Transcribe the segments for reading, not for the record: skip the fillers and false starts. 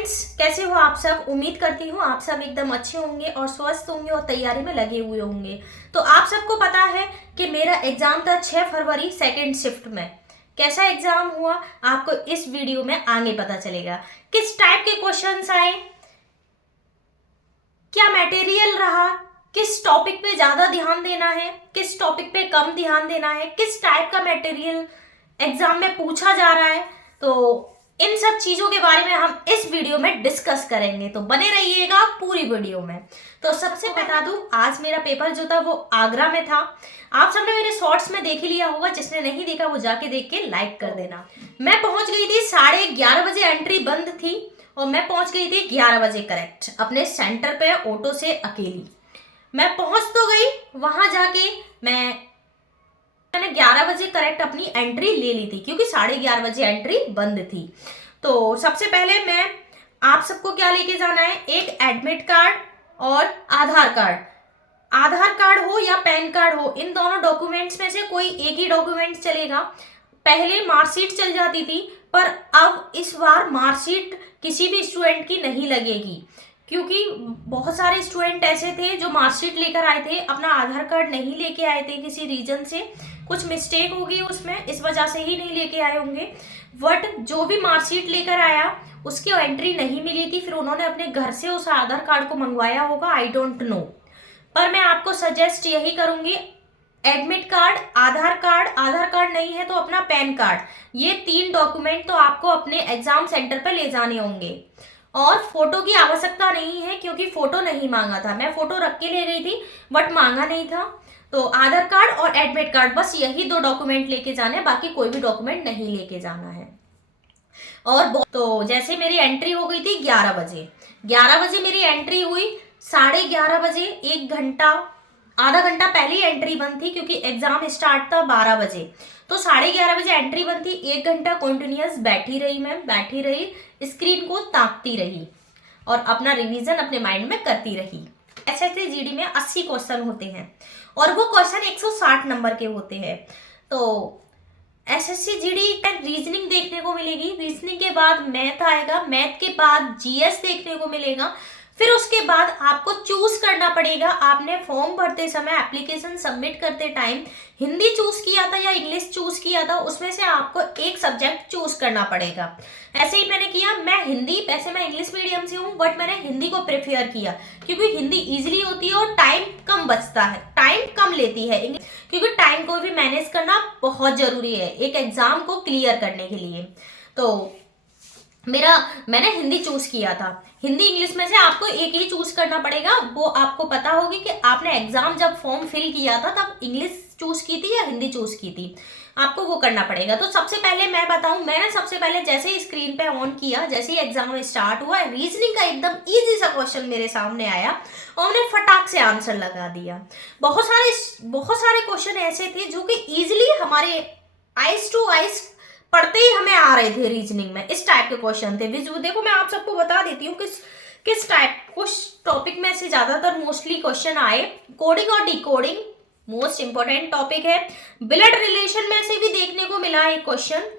Friends, कैसे हो आप सब। उम्मीद करती हूँ आप सब एकदम अच्छे होंगे और स्वस्थ होंगे और तैयारी में लगे हुए होंगे। तो आप सबको पता है कि मेरा एग्जाम था 6 फरवरी सेकेंड शिफ्ट में। कैसा एग्जाम हुआ आपको इस वीडियो में आगे पता चलेगा। किस टाइप के क्वेश्चंस आए, क्या मटेरियल रहा, किस टॉपिक पे ज्यादा ध्यान देना है, किस टॉपिक पे कम ध्यान देना है, किस टाइप का मटेरियल एग्जाम में पूछा जा रहा है। तो इन सब चीजों के बारे में हम इस वीडियो में डिस्कस करेंगे, तो बने रहिएगा पूरी वीडियो में। तो सबसे बता दूं, आज मेरा पेपर जो था वो आगरा में था। आप सबने मेरे शॉर्ट्स में देख ही लिया होगा, जिसने नहीं देखा वो जाके देख के लाइक कर देना। मैं पहुंच गई थी 11:30 बजे, एंट्री बंद थी और मैं पहुंच गई थी 11 बजे करेक्ट अपने सेंटर पे ऑटो से अकेली। मैं पहुंच तो गई, वहां जाके मैंने 11 बजे करेक्ट अपनी एंट्री ले ली थी, क्योंकि 11:30 बजे एंट्री बंद थी। तो सबसे पहले मैं आप सबको क्या लेके जाना है, एक एडमिट कार्ड और आधार कार्ड। आधार कार्ड हो या पैन कार्ड हो, इन दोनों डॉक्यूमेंट्स में से कोई एक ही डॉक्यूमेंट चलेगा। पहले मार्कशीट चल जाती थी, पर अब इस बार मार्कशीट किसी भी स्टूडेंट की नहीं लगेगी, क्योंकि बहुत सारे स्टूडेंट ऐसे थे जो मार्कशीट लेकर आए थे, अपना आधार कार्ड नहीं लेके आए थे। किसी रीजन से कुछ मिस्टेक हो गई उसमें, इस वजह से ही नहीं लेके आए होंगे। बट जो भी मार्कशीट लेकर आया उसकी एंट्री नहीं मिली थी, फिर उन्होंने अपने घर से उस आधार कार्ड को मंगवाया होगा, आई डोंट नो। पर मैं आपको सजेस्ट यही करूंगी, एडमिट कार्ड, आधार कार्ड नहीं है तो अपना पैन कार्ड, ये 3 डॉक्यूमेंट तो आपको अपने एग्जाम सेंटर पर ले जाने होंगे। और फोटो की आवश्यकता नहीं है, क्योंकि फोटो नहीं मांगा था। मैं फोटो रख के ले गई थी बट मांगा नहीं था। तो आधार कार्ड और एडमिट कार्ड, बस यही 2 डॉक्यूमेंट लेके जाने हैं, बाकी कोई भी डॉक्यूमेंट नहीं लेके जाना है। और तो जैसे मेरी एंट्री हो गई थी 11 बजे, 11 बजे मेरी एंट्री हुई। 11:30 बजे, 1 घंटा, आधा घंटा पहले ही एंट्री बंद थी, क्योंकि एग्जाम स्टार्ट था 12 बजे। तो 11:30 बजे एंट्री बंद थी। 1 घंटा कॉन्टिन्यूस बैठी रही, मैं बैठी रही, स्क्रीन को ताकती रही और अपना रिवीजन अपने माइंड में करती रही। एसएससी जीडी में 80 क्वेश्चन होते हैं और वो क्वेश्चन 160 नंबर के होते हैं। तो एसएससी जीडी का रीजनिंग देखने को मिलेगी, रीजनिंग के बाद मैथ आएगा, मैथ के बाद जीएस देखने को मिलेगा। फिर उसके बाद आपको चूज करना पड़ेगा। आपने फॉर्म भरते समय, एप्लीकेशन सबमिट करते टाइम हिंदी चूज किया था या इंग्लिश चूज किया था, उसमें से आपको एक सब्जेक्ट चूज करना पड़ेगा। ऐसे ही मैंने किया। मैं हिंदी, वैसे मैं इंग्लिश मीडियम से हूँ, बट मैंने हिंदी को प्रेफर किया, क्योंकि हिंदी इजीली होती है और टाइम कम बचता है, टाइम कम लेती है, क्योंकि टाइम को भी मैनेज करना बहुत जरूरी है एक एग्जाम को क्लियर करने के लिए। तो मैंने हिंदी चूज किया था। हिंदी इंग्लिश में से आपको एक ही चूज करना पड़ेगा। वो आपको पता होगी कि आपने एग्जाम जब फॉर्म फिल किया था तब इंग्लिश चूज की थी या हिंदी चूज की थी, आपको वो करना पड़ेगा। तो सबसे पहले मैं बताऊं, मैंने सबसे पहले जैसे ही स्क्रीन पे ऑन किया, जैसे ही एग्जाम स्टार्ट हुआ, रीजनिंग का एकदम इजी सा क्वेश्चन मेरे सामने आया और मैंने फटाक से आंसर लगा दिया। बहुत सारे क्वेश्चन ऐसे थे जो कि इजिली हमारे आइज टू आइज पढ़ते ही हमें आ रहे थे। रीजनिंग में इस टाइप के क्वेश्चन थे। देखो, मैं आप सबको बता देती हूँ किस टाइप, कुछ टॉपिक में से ज्यादातर मोस्टली क्वेश्चन आए। कोडिंग और डिकोडिंग मोस्ट इंपोर्टेंट टॉपिक है। ब्लड रिलेशन में से भी देखने को मिला एक क्वेश्चन।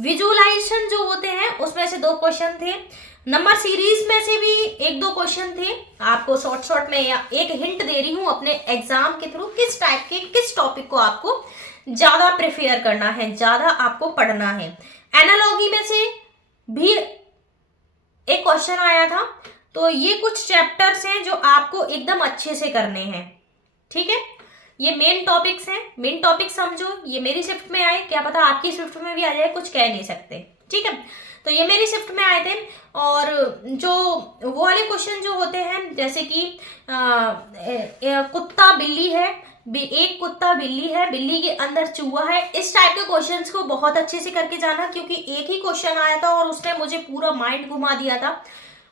विजुअलाइजेशन जो होते हैं उसमें से 2 क्वेश्चन थे। नंबर सीरीज में से भी 1-2 क्वेश्चन थे। आपको शॉर्ट में एक हिंट दे रही हूँ अपने एग्जाम के थ्रू, किस टाइप के, किस टॉपिक को आपको ज्यादा प्रेफर करना है, ज्यादा आपको पढ़ना है। एनालॉजी में से भी एक क्वेश्चन आया था। तो ये कुछ चैप्टर्स हैं जो आपको एकदम अच्छे से करने हैं, ठीक है। ये मेन टॉपिक्स हैं, मेन टॉपिक समझो। ये मेरी शिफ्ट में आए, क्या पता आपकी शिफ्ट में भी आ जाए, कुछ कह नहीं सकते, ठीक है। तो ये मेरी शिफ्ट में आए थे। और जो वो वाले क्वेश्चन जो होते हैं, जैसे कि कुत्ता बिल्ली है, एक कुत्ता बिल्ली है, बिल्ली के अंदर चूहा है, इस टाइप के क्वेश्चंस को बहुत अच्छे से करके जाना, क्योंकि एक ही क्वेश्चन आया था और उसने मुझे पूरा माइंड घुमा दिया था।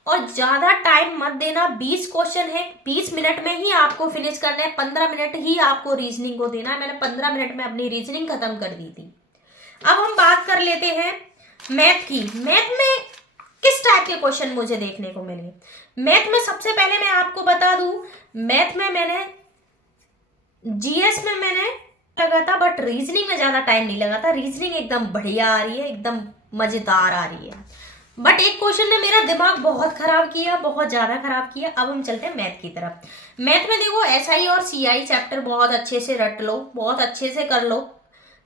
और ज्यादा टाइम मत देना, 20 क्वेश्चन है, 20 मिनट में ही आपको फिनिश करना है, 15 मिनट ही आपको रीजनिंग को देना है। मैंने 15 मिनट में अपनी रीजनिंग खत्म कर दी थी। अब हम बात कर लेते हैं मैथ की। मैथ में किस टाइप के क्वेश्चन मुझे देखने को मिले। मैथ में सबसे पहले मैं आपको बता दूं, मैथ में मैंने जीएस में मैंने लगा था, बट रीजनिंग में ज्यादा टाइम नहीं लगा था। रीजनिंग एकदम बढ़िया आ रही है, एकदम मजेदार आ रही है। बट एक क्वेश्चन ने मेरा दिमाग बहुत खराब किया, बहुत ज्यादा खराब किया। अब हम चलते हैं मैथ की तरफ। मैथ में देखो एसआई और सीआई चैप्टर बहुत अच्छे से रट लो, बहुत अच्छे से कर लो।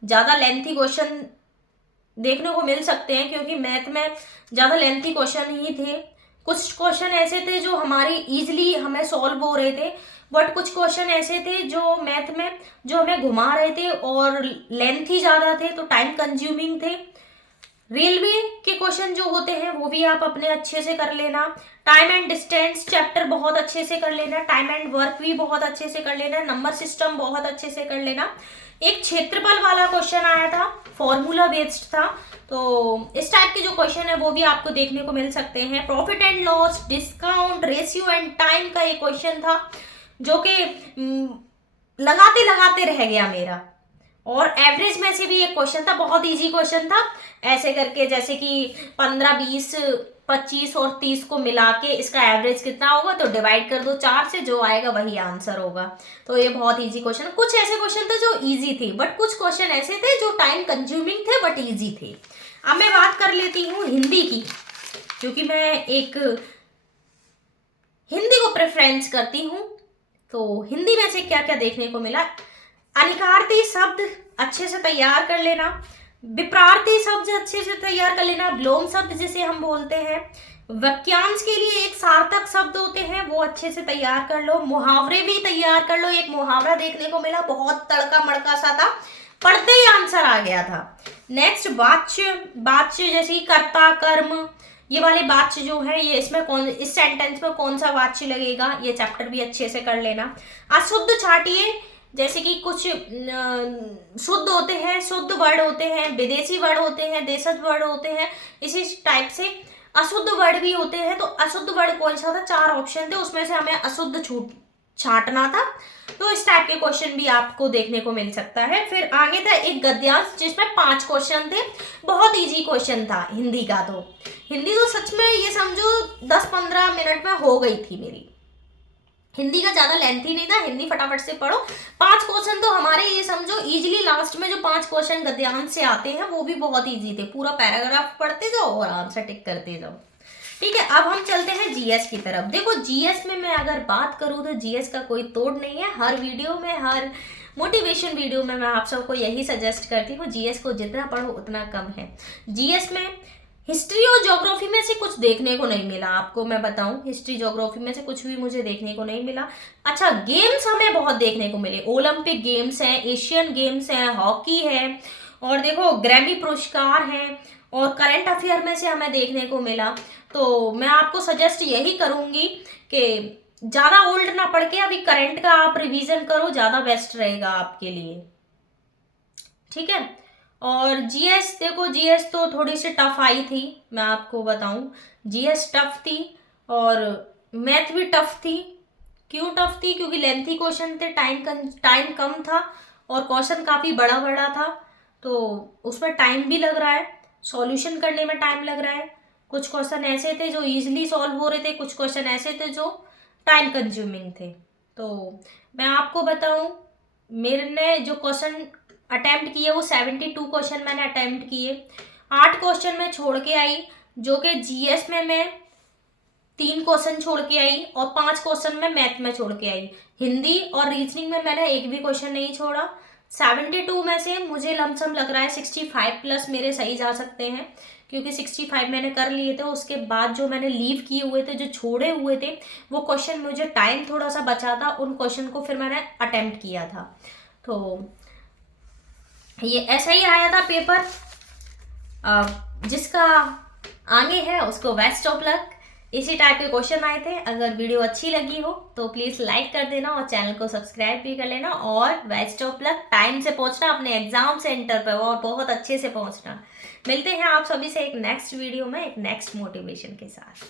ज्यादा लेंथी क्वेश्चन देखने को मिल सकते हैं क्योंकि मैथ में ज्यादा लेंथी क्वेश्चन ही थे। कुछ क्वेश्चन ऐसे थे जो हमारे इजीली हमें सॉल्व हो रहे थे, बट कुछ क्वेश्चन ऐसे थे जो मैथ में जो हमें घुमा रहे थे और लेंथी ज्यादा थे, तो टाइम कंज्यूमिंग थे। रेलवे के क्वेश्चन जो होते हैं वो भी आप अपने अच्छे से कर लेना। टाइम एंड डिस्टेंस चैप्टर बहुत अच्छे से कर लेना। टाइम एंड वर्क भी बहुत अच्छे से कर लेना। नंबर सिस्टम बहुत अच्छे से कर लेना। एक क्षेत्रफल वाला क्वेश्चन आया था, फॉर्मूला बेस्ड था, तो इस टाइप के जो क्वेश्चन है वो भी आपको देखने को मिल सकते हैं। Profit and loss, discount, ratio and time का एक क्वेश्चन था जो कि लगाते लगाते रह गया मेरा। और एवरेज में से भी एक क्वेश्चन था, बहुत इजी क्वेश्चन था। ऐसे करके जैसे कि 15, 20, 25 और 30 को मिला के इसका एवरेज कितना होगा तो डिवाइड कर दो 4 से, जो आएगा वही आंसर होगा। तो ये बहुत इजी क्वेश्चन। कुछ ऐसे क्वेश्चन थे जो इजी थे, बट कुछ क्वेश्चन ऐसे थे जो टाइम कंज्यूमिंग थे बट इजी थे। अब मैं बात कर लेती हूँ हिंदी की, क्योंकि मैं एक हिंदी को प्रेफरेंस करती हूँ। तो हिंदी में से क्या क्या देखने को मिला। अनिकार्ती शब्द अच्छे से तैयार कर लेना। विपरार्थी शब्द अच्छे से तैयार कर लेना। विलोम शब्द जिसे हम बोलते हैं। वाक्यांश के लिए एक सार्थक शब्द होते हैं, वो अच्छे से तैयार कर लो। मुहावरे भी तैयार कर लो। एक मुहावरा देखने को मिला, बहुत तड़का मड़का सा था, पढ़ते ही आंसर आ गया था। नेक्स्ट वाच्य, वाच्य जैसे कर्ता, कर्म, ये वाले वाच्य जो है ये इसमें कौन, इस सेंटेंस में कौन सा वाच्य लगेगा, ये चैप्टर भी अच्छे से कर लेना। अशुद्ध छाटिए, जैसे कि कुछ शुद्ध होते हैं, शुद्ध वर्ड होते हैं, विदेशी वर्ड होते हैं, देशज वर्ड होते हैं, इसी टाइप से अशुद्ध वर्ड भी होते हैं। तो अशुद्ध वर्ड कौन सा था, 4 ऑप्शन थे, उसमें से हमें अशुद्ध छाटना था। तो इस टाइप के क्वेश्चन भी आपको देखने को मिल सकता है। फिर आगे था एक गद्यांश जिसमें 5 क्वेश्चन थे, बहुत इजी क्वेश्चन था हिंदी का। तो हिंदी तो सच में ये समझो 10-15 मिनट में हो गई थी मेरी। हिंदी का ज्यादा लेंथी नहीं था, हिंदी फटाफट से पढ़ो। 5 क्वेश्चन तो हमारे ये समझो इजीली लास्ट में जो 5 क्वेश्चन गद्यांश से आते हैं वो भी बहुत इजी थे। पूरा पैराग्राफ पढ़ते जाओ और आंसर टिक करते जाओ। ठीक है, अब हम चलते हैं जीएस की तरफ। देखो जीएस में मैं अगर बात करूं तो जीएस का कोई तोड़ नहीं है। हर वीडियो में, हर मोटिवेशन वीडियो में मैं आप सबको यही सजेस्ट करती हूँ, जीएस को जितना पढ़ो उतना कम है। जीएस में हिस्ट्री और ज्योग्राफी में से कुछ देखने को नहीं मिला, आपको मैं बताऊं, हिस्ट्री ज्योग्राफी में से कुछ भी मुझे देखने को नहीं मिला। अच्छा, गेम्स हमें बहुत देखने को मिले। ओलंपिक गेम्स हैं, एशियन गेम्स हैं, हॉकी है, और देखो ग्रैमी पुरस्कार हैं, और करंट अफेयर में से हमें देखने को मिला। तो मैं आपको सजेस्ट यही करूंगी कि ज़्यादा ओल्ड ना पढ़ के अभी करंट का आप रिवीजन करो, ज़्यादा बेस्ट रहेगा आपके लिए। ठीक है, और जीएस देखो, जीएस तो थोड़ी सी टफ आई थी, मैं आपको बताऊं, जीएस टफ थी और मैथ भी टफ थी। क्यों टफ थी, क्योंकि लेंथी क्वेश्चन थे, टाइम कम था और क्वेश्चन काफ़ी बड़ा बड़ा था, तो उसमें टाइम भी लग रहा है, सॉल्यूशन करने में टाइम लग रहा है। कुछ क्वेश्चन ऐसे थे जो इजीली सॉल्व हो रहे थे, कुछ क्वेश्चन ऐसे थे जो टाइम कंज्यूमिंग थे। तो मैं आपको बताऊं, मेरे ने जो क्वेश्चन अटेम्प्ट किए वो 72 क्वेश्चन मैंने अटेम्प्ट किए। 8 क्वेश्चन मैं छोड़ के आई, जो कि जीएस में मैं 3 क्वेश्चन छोड़ के आई और 5 क्वेश्चन मैं मैथ में छोड़ के आई। हिंदी और रीजनिंग में मैंने एक भी क्वेश्चन नहीं छोड़ा। 72 में से मुझे लमसम लग रहा है 65 प्लस मेरे सही जा सकते हैं, क्योंकि 65 मैंने कर लिए थे। उसके बाद जो मैंने लीव किए हुए थे, जो छोड़े हुए थे, वो क्वेश्चन मुझे टाइम थोड़ा सा बचा था, उन क्वेश्चन को फिर मैंने अटेम्प्ट किया था। तो ये ऐसा ही आया था पेपर। जिसका आगे है उसको बेस्ट ऑफ लक। इसी टाइप के क्वेश्चन आए थे। अगर वीडियो अच्छी लगी हो तो प्लीज़ लाइक कर देना और चैनल को सब्सक्राइब भी कर लेना, और बेस्ट ऑफ लक। टाइम से पहुंचना अपने एग्जाम सेंटर पर और बहुत अच्छे से पहुंचना। मिलते हैं आप सभी से एक नेक्स्ट वीडियो में, एक नेक्स्ट मोटिवेशन के साथ।